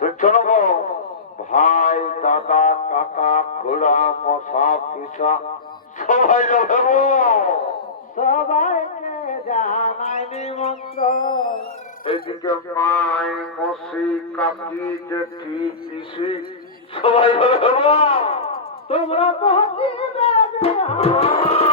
গো? ভাই দাদা কাকা ঘোড়া মশা পিসা সবাই যাবে সবাইকে জানাই নিমন্ত্রণ এদিকে মাই মসি কাকি জেঠি পিসি সবাই যাবে তোমরা পৌঁছিবে বিহার।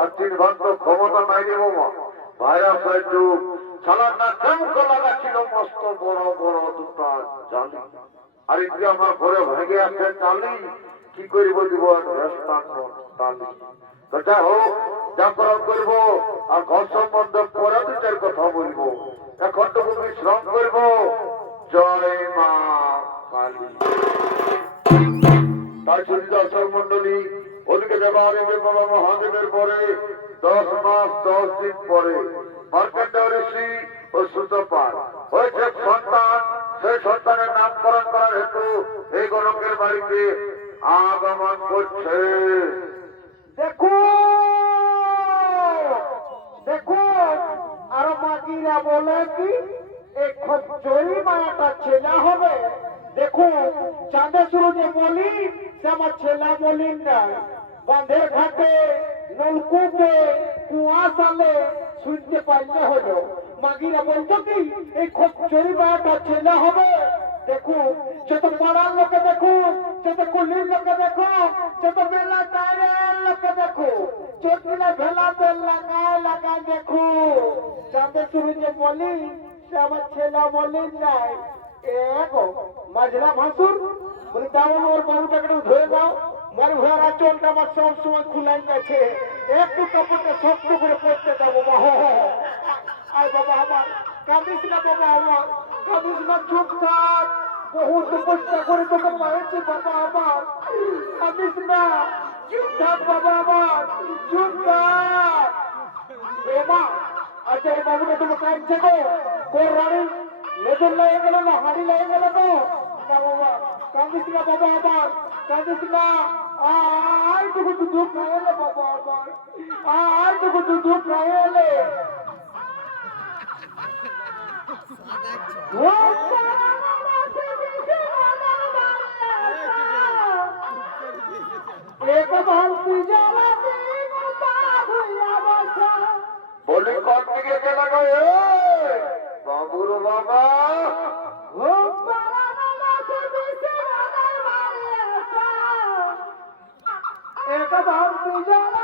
আর তিন তো ক্ষমতা নাই রে বাবা ভাইরাস হয় লাগা ছিল মস্ত বড় বড় দুটা জালি। আর এদিকে আমার ঘরে ভেঙে আছে চালি কি করিব তো যা হোক, যা করার করব, আর ঘর সম্বন্ধে পরে কথা বলব। এখন টুকু বিশ্রাম করব। জয় মা কালী। মন্ডলী ওদিকে মহাদেবের পরে, দশ মাস, দশ দিন পরে ঋষি ও সুতপাল। হয়েছে সন্তান, সেই সন্তানের নামকরণ করার হেতু এই গণকের বাড়িতে আগমন করছে। দেখো দেখো, আর মাগিরা বলে কি এই খচ্চরি মায়াটা ছেলে হবে। দেখো, চাঁদে শুরু যে বলি সে আমার ছেলে বলি না। বাঁধের ঘাটে, নলকূপে কুয়া সালে শুনতে পাইলে হলো। মাগিরা বলতো কি, এই খচ্চরি মায়াটা ছেলে হবে। দেখো, যত পাড়ার লোকে দেখো, যত কুলির লোকে দেখো, যত মেলা টাইরের লোকে দেখো চোটলা ভেলাতে লাগায় লাগায় দেখো। চাঁদে তুমি যে বলি সে আমার ছেলে বলি নাই। এগো মাঝরা ভাসুর বলি দাও ওর বাবু টাকে ধরে দাও মার ঘোড়া চোলটা আমার সব সময় খুলাই গেছে একটু কাপড়টা শক্ত করে পড়তে দেবো বাবা আয় বাবা আমার কাঁদিস না বাবা আমার কাঁদিস না চুপ থাক বহুত চেষ্টা করে তোকে পাইছি বাবা আমার কাঁদিস না চুপ থাক বাবা আমার চুপ থাক এ আচ্ছা এই বাবুটা তুমি কাঁদছে গো কোর রানী লেজর লেগে গেল না হাড়ি লেগে গেল তো না বাবা কাঁদিস না বাবা আমার কাঁদিস না আয় টুকু তো দুধ খাইলে বাবা আমার আয় টুকু তো দুধ খাইলে एक बाल्टी जला दिन बाबुया बसा বলি কোন দিকে গেল গো এ? বাবুর ও বাবা এটা ভাব एक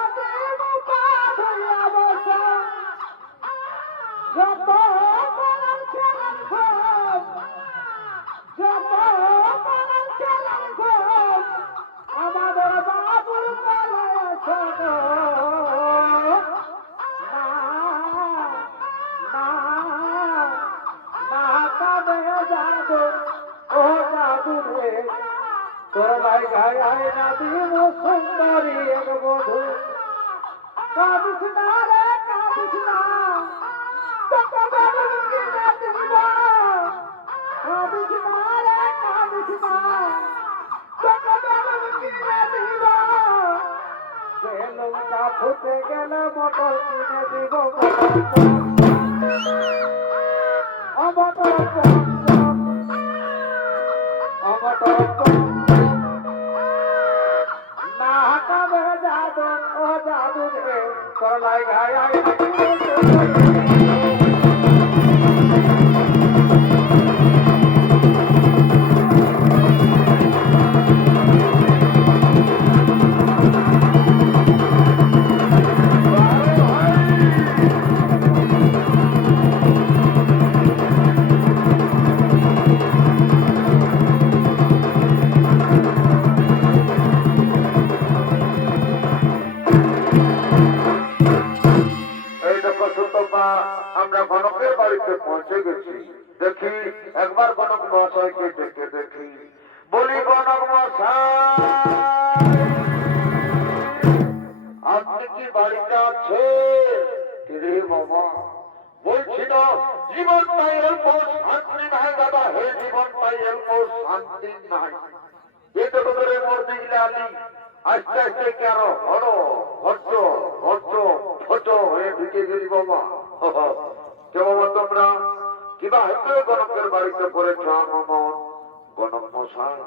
গেলে মোটর কিনে দিব। জাদু জাদু রে তলাই গায় শান্তি নাই দাদা হে জীবন পাই অল্প শান্তি নাই এ তো তোদের মধ্যে আলি আস্তে আস্তে কি হলো হচ্ছ হচ্ছ হচ্ছ হয়ে ঢুকে গেলি বাবা কে বাবা তোমরা কিবা হয়তো গণকের বাড়িতে পড়েছ আমার গণক মশাই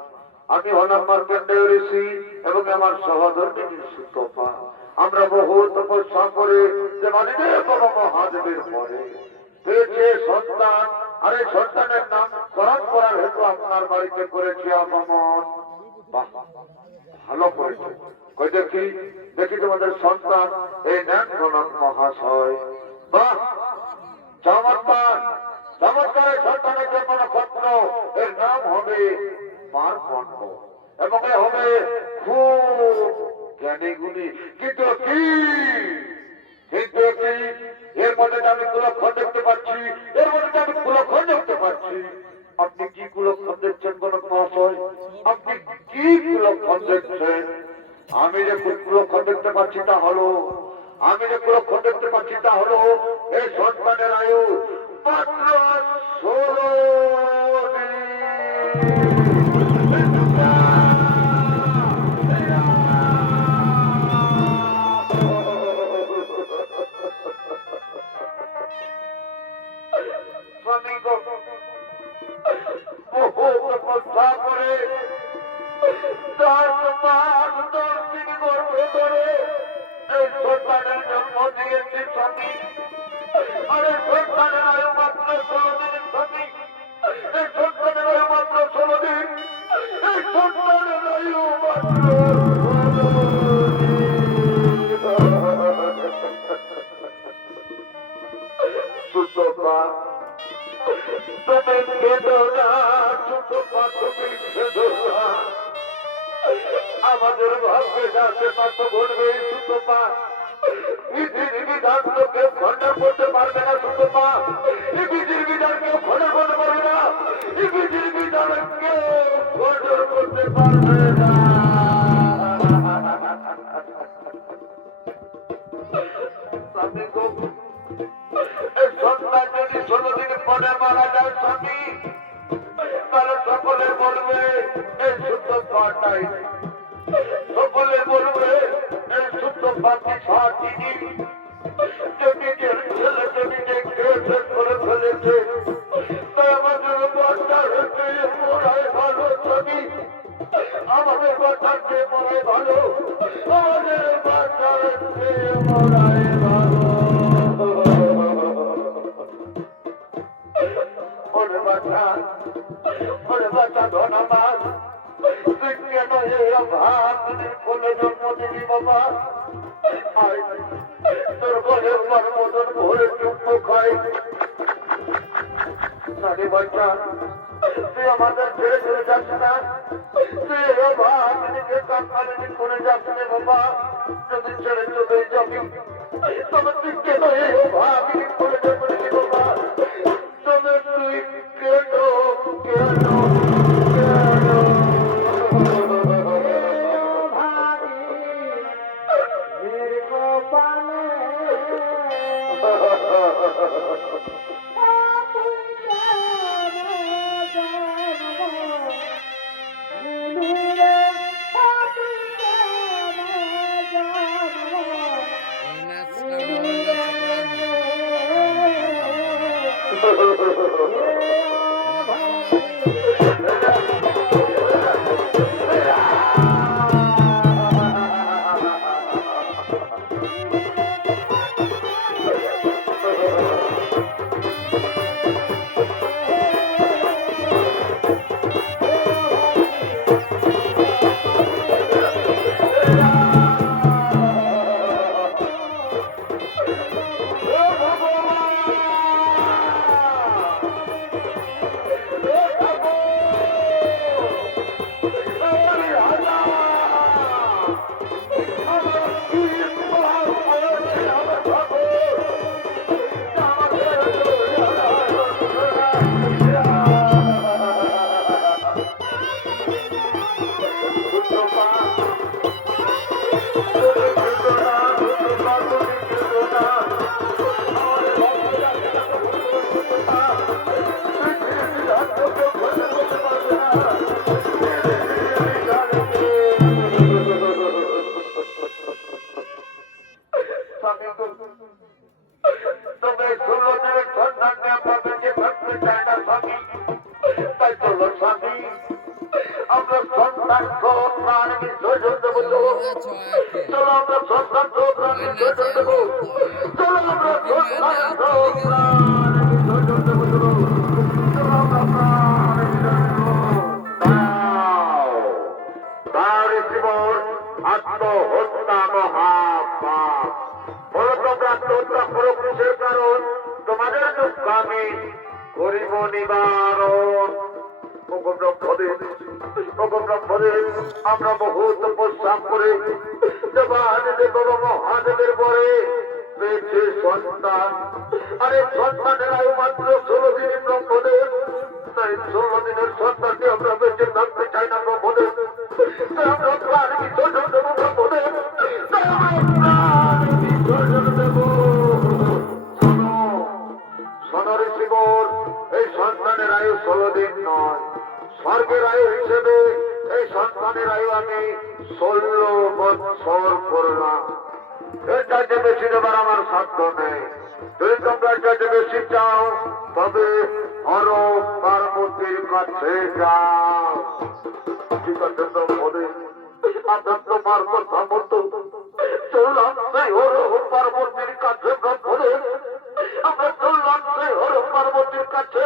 আমি হলাম মার্কেন্ডেয় ঋষি এবং আমার সহধর্মী সুতপা আমরা বহু তপস্যা করে যে মানিদেব বাবা মহাদেবের পরে। পেয়েছে সন্তান। আর এই সন্তানের নাম করণ করার হেতু আপনার বাড়িতে করেছি আপমন বাহ, ভালো করেছে। কই দেখি দেখি তোমাদের সন্তান। এই নেন গণক মহাশয়। বাহ, চমৎকার চমৎকার এই সন্তানের জন্ম নক্ষত্র এর নাম হবে মারকণ্ড। এবং এ হবে খুব জ্ঞানী গুণী। কিন্তু কি? কিন্তু কি? মধ্যে আমি কুলক্ষণ দেখতে পাচ্ছি, এর মধ্যে আমি কুলক্ষণ দেখতে পাচ্ছি। আপনি কি কুলক্ষণ দেখছেন কোন মহাশয়? আপনি কি কুলক্ষণ দেখছেন? আমি যে কুলক্ষণ দেখতে পাচ্ছি তা হলো, আমি যে কুলক্ষণ দেখতে পাচ্ছি তা হলো এই সন্তানের আয়ু মাত্র ষোলো। কেউ খণ্ডন করতে পারবে না সুতপা এই বিধির বিধান কেউ খণ্ডন করতে পারবে না। বিধির বিধান কেউ খণ্ডন করতে পারবে না। সকলে বলবে, এই শুদ্ধ পাটাই। সকলে মোড়াই ভালো, আমাদের বাচ্চার চেয়ে মোড়াই ভালো। ওরে বাচ্চা ওরে বাচ্চা ধন্যবাদ তুই কেন এই অভাব কোলে জন্ম দিবি বাবা তোর বলে আমার মতন ভরে চুপ খাই সাড়ে বাচ্চা তুই আমাদের ছেড়ে চলে যাস না। তুই অভাব নিজেকে কাকালিনি করে যাস না বাবা। যদি ছেড়ে চলে যাবি কেন এই অভাব করে যাবি বাবা। তবে তুই কেন Yeah. আমরা সন্তান সন্তান বিসর্জন আত্মহত্যা মহাপাপ বলো আত্মহত্যা করো কারণ তোমাদের দুঃখ আমি করিব নিবারণ ওগো ব্রহ্মদেব আমরা বহু তপস্যাম করে দেবাদেব মহাদেবের পরে পেয়েছে সন্তান। আরে সন্তানের আয়ু মাত্র ষোলো দিন ব্রহ্মদেব। তাই ষোলো দিনের সন্তানকে আমরা বেঁচে থাকতে চাই না ব্রহ্মদেব। আমরা আমি ষোলো বৎসর করলাম এর চাইতে বেশি দেবার আমার সাধ্য নেই। যদি তোমরা চাইতে বেশি চাও, তবে পার্বতীর কাছে যাও। পার্বতীর কাছে আমরা চললাম সেই হর পার্বতীর কাছে।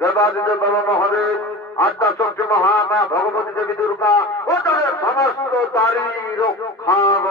দেবাদিদেব বাবা মহাদেব আত্মা শক্তি মহামা ভগবতী দেবী দুর্গা ও তাদের সমস্ত তারি রক্ষাব।